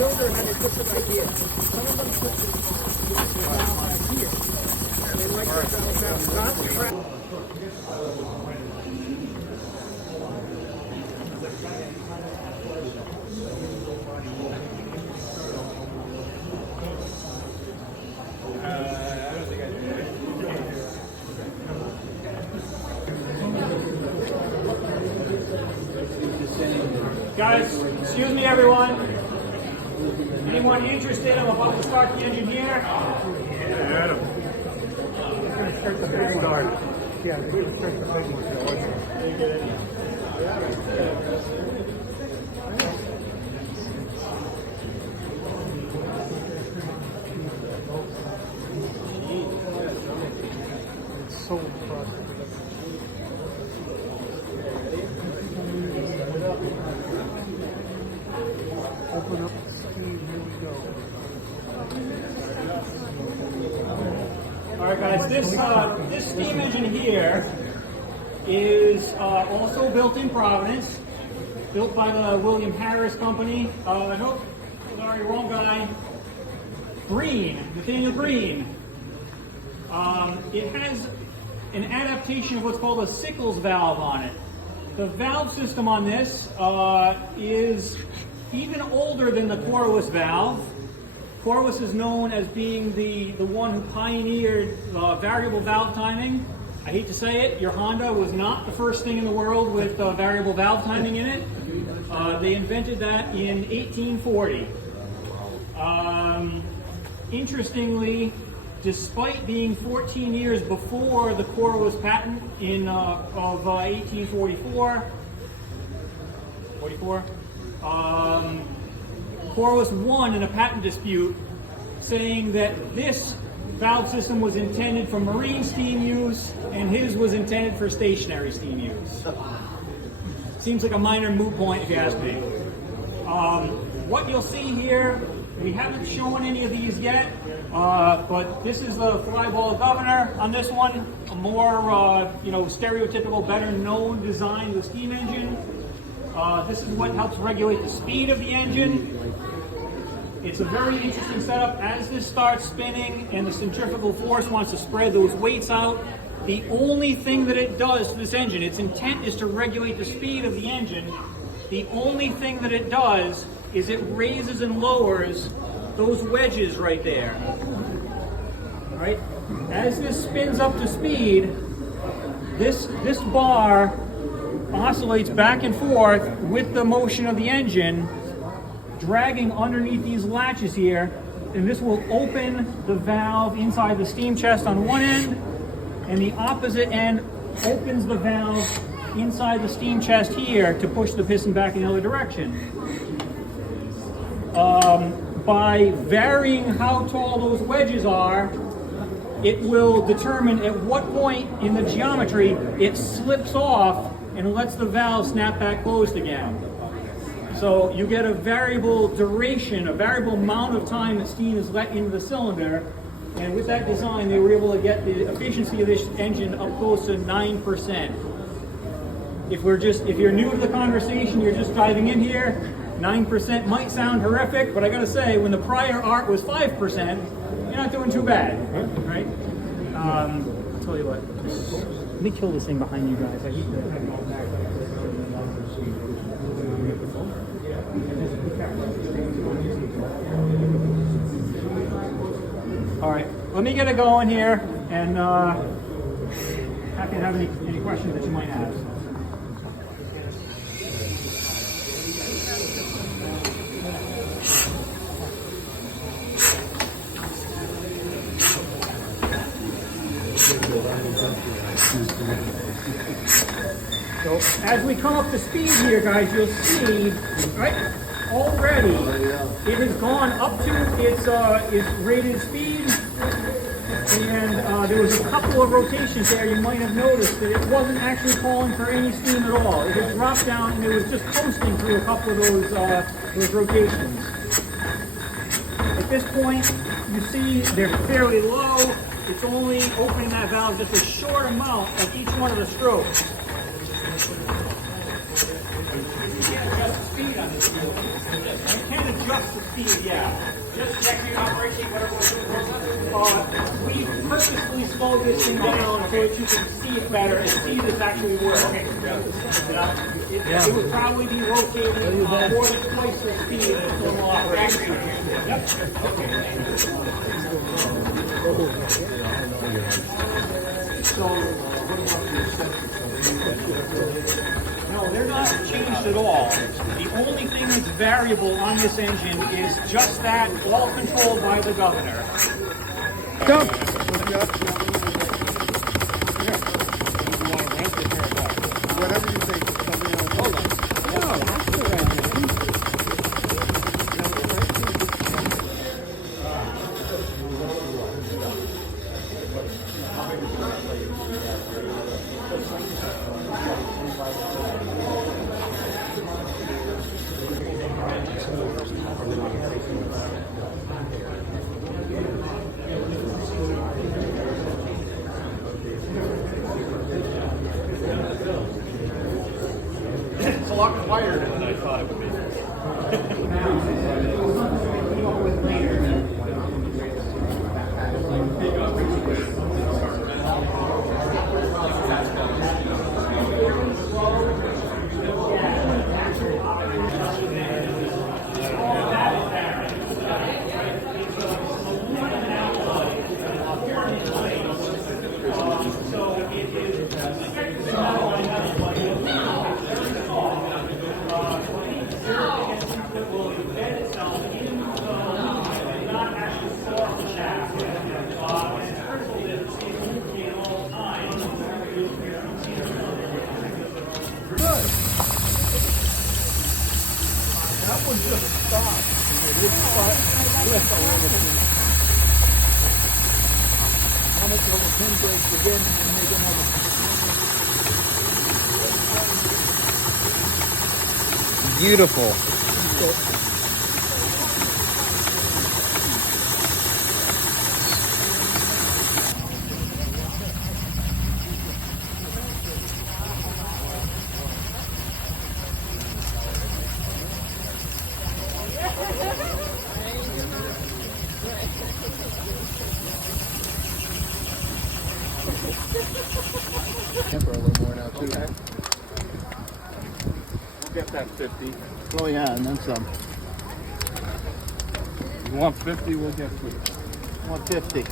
Builder had a different idea. Some of them put the here. And they like the Guys, excuse me everyone. Anyone interested? I'm about to start the engine here. Yeah, they're going to start the big one. It's so impressive. Open up the steam, here we go. All right, guys. This steam engine here is also built in Providence, built by the William Harris Company. Nope, sorry, wrong guy. Green, Nathaniel Green. It has an adaptation of what's called a Sickles valve on it. The valve system on this is even older than the Corliss valve. Corliss is known as being the one who pioneered variable valve timing. I hate to say it, your Honda was not the first thing in the world with variable valve timing in it. They invented that in 1840. Interestingly, despite being 14 years before the Corliss patent of 1844, Corliss won in a patent dispute saying that this valve system was intended for marine steam use and his was intended for stationary steam use. Seems like a minor moot point if you ask me. What you'll see here, we haven't shown any of these yet, but this is the flyball governor on this one, a more stereotypical, better known design of the steam engine. This is what helps regulate the speed of the engine. It's a very interesting setup. As this starts spinning and the centrifugal force wants to spread those weights out, the only thing that it does to this engine, its intent is to regulate the speed of the engine. The only thing that it does is it raises and lowers those wedges right there. All right? As this spins up to speed, this bar oscillates back and forth with the motion of the engine, dragging underneath these latches here, and this will open the valve inside the steam chest on one end, and the opposite end opens the valve inside the steam chest here to push the piston back in the other direction. By varying how tall those wedges are, it will determine at what point in the geometry it slips off and lets the valve snap back closed again. So you get a variable duration, a variable amount of time that steam is let into the cylinder, and with that design they were able to get the efficiency of this engine up close to 9%. If you're new to the conversation, you're just diving in here, 9% might sound horrific, but I gotta say, when the prior art was 5%, you're not doing too bad, right? I'll tell you what, let me kill this thing behind you guys. I hate that. All right, let me get it going here, and happy to have any questions that you might have. So as we come up to speed here, guys, you'll see, right, already it has gone up to its rated speed. And there was a couple of rotations there. You might have noticed that it wasn't actually calling for any steam at all. It had dropped down and it was just coasting through a couple of those rotations. At this point, you see they're fairly low. It's only opening that valve just a short amount at each one of the strokes. You can't adjust the speed on this wheel. You can adjust the speed, yeah. Just check your operation, whatever we purposely slowed this thing down so that you can see it better and see that it's actually working. It would probably be rotating more than twice the speed of its normal operation. Yep. So, no, they're not changed at all. The only thing that's variable on this engine is just that, all controlled by the governor. Jump! Whatever you think. Hold on. No, that's the right thing. It's a lot quieter than I thought it would be. That one just stopped. How much of a pin breaks again and make another? Beautiful. For a little more now too. Okay. We'll get that 50. Oh yeah, and then some. You want 50, we'll get 50. 150.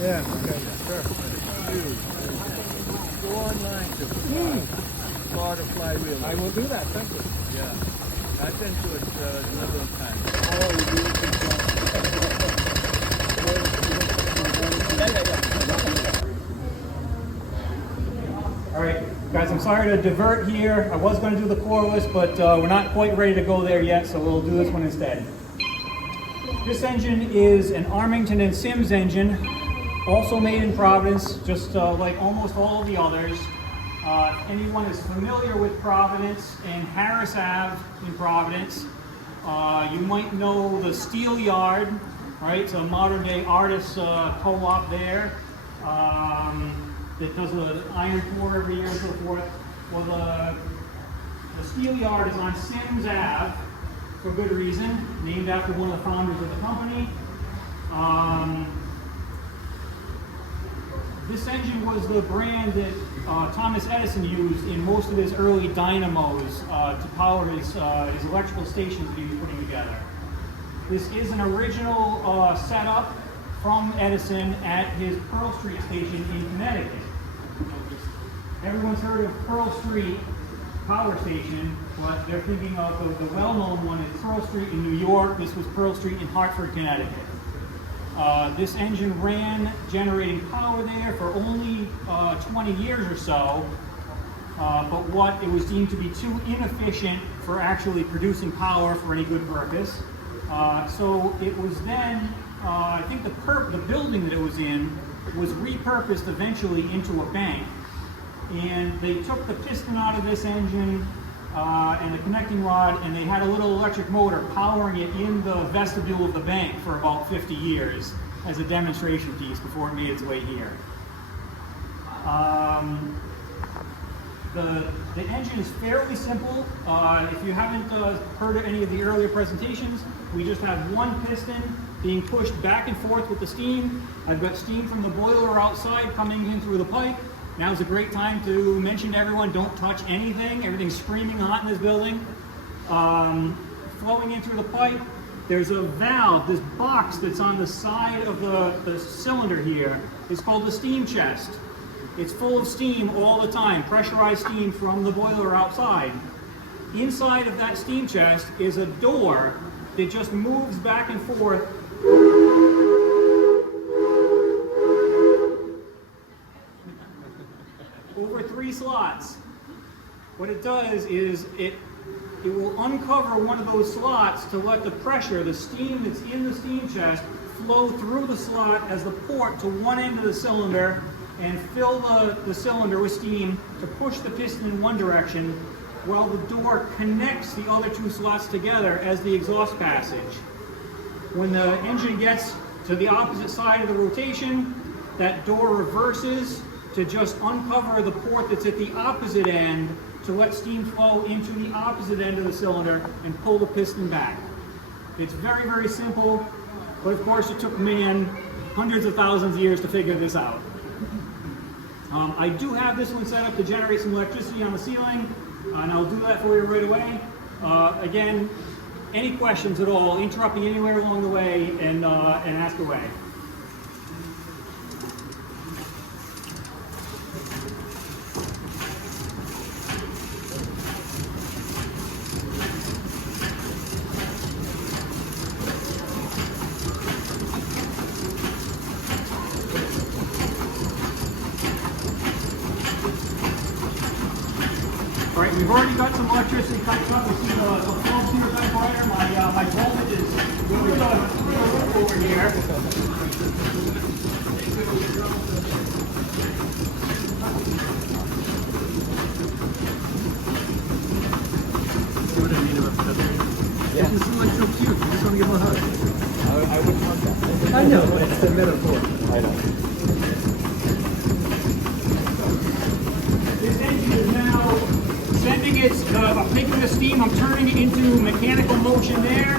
Yeah, okay, sure. Go online to Florida flywheel. I will do that, thank you. Yeah. I've been to it a number of times. Oh, you do it? All right, guys, I'm sorry to divert here. I was going to do the coreless, but we're not quite ready to go there yet, so we'll do this one instead. This engine is an Armington and Sims engine, also made in Providence, just like almost all of the others. If anyone is familiar with Providence and Harris Ave in Providence, you might know the Steel Yard, right? It's a modern day artists co-op there that does an iron pour every year and so forth. Well, the Steel Yard is on Sims Ave for good reason, named after one of the founders of the company. This engine was the brand that Thomas Edison used in most of his early dynamos to power his electrical stations that he was putting together. This is an original setup from Edison at his Pearl Street station in Connecticut. Everyone's heard of Pearl Street power station, but they're thinking of the well-known one is Pearl Street in New York. This was Pearl Street in Hartford, Connecticut. This engine ran generating power there for only 20 years or so, but what it was deemed to be too inefficient for actually producing power for any good purpose. So it was then, I think the building that it was in was repurposed eventually into a bank. And they took the piston out of this engine and the connecting rod, and they had a little electric motor powering it in the vestibule of the bank for about 50 years as a demonstration piece before it made its way here. The engine is fairly simple. If you haven't heard of any of the earlier presentations, we just have one piston being pushed back and forth with the steam. I've got steam from the boiler outside coming in through the pipe. Now's a great time to mention to everyone, don't touch anything. Everything's screaming hot in this building. Flowing in through the pipe, there's a valve, this box that's on the side of the cylinder here. It's called the steam chest. It's full of steam all the time, pressurized steam from the boiler outside. Inside of that steam chest is a door that just moves back and forth over 3 slots. What it does is it will uncover one of those slots to let the pressure, the steam that's in the steam chest, flow through the slot as the port to one end of the cylinder and fill the cylinder with steam to push the piston in one direction while the door connects the other 2 slots together as the exhaust passage. When the engine gets to the opposite side of the rotation, that door reverses to just uncover the port that's at the opposite end to let steam flow into the opposite end of the cylinder and pull the piston back. It's very, very simple, but of course it took man hundreds of thousands of years to figure this out. I do have this one set up to generate some electricity on the ceiling, and I'll do that for you right away. Again, any questions at all, interrupt me anywhere along the way and ask away. All right, we've already got some electricity cranked up. We see the bulbs here back brighter. My voltage is really low over here. See what I mean about that? Yeah. This is like so cute. I just want to give him a hug. I wouldn't want that. I know, but it's the metaphor. I know. This engine is now sending its, I'm taking the steam, I'm turning it into mechanical motion there.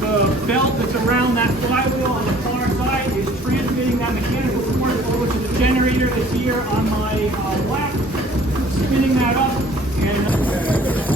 The belt that's around that flywheel on the far side is transmitting that mechanical force over to the generator that's here on my left, spinning that up, and